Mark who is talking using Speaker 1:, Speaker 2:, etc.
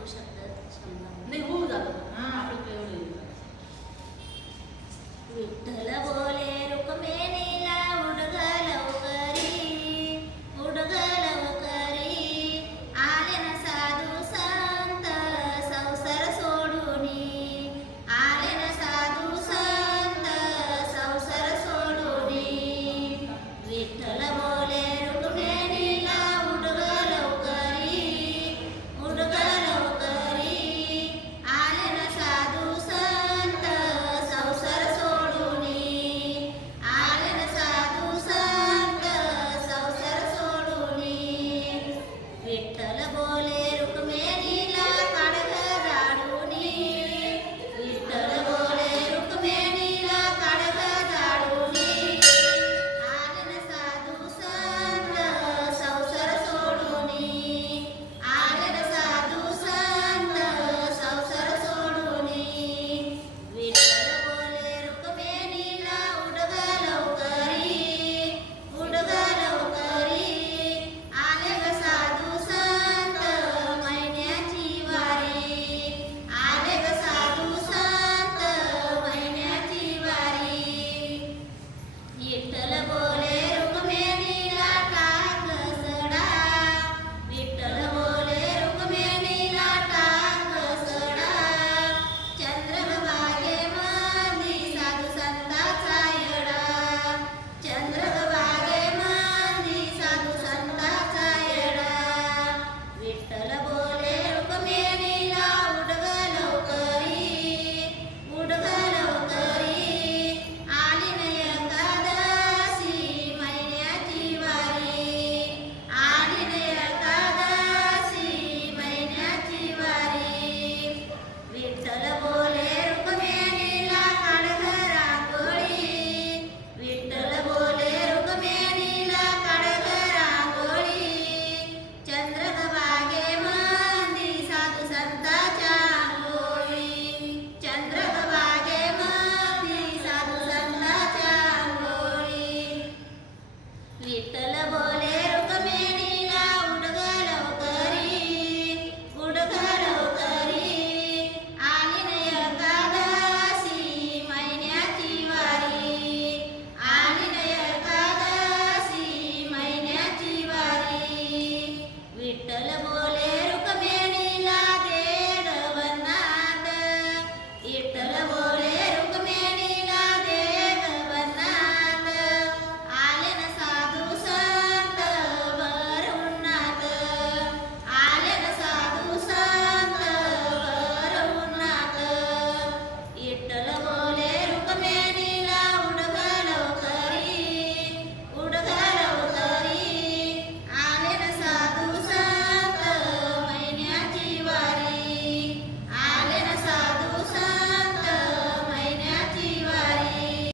Speaker 1: 我什么？
Speaker 2: 那。
Speaker 3: creator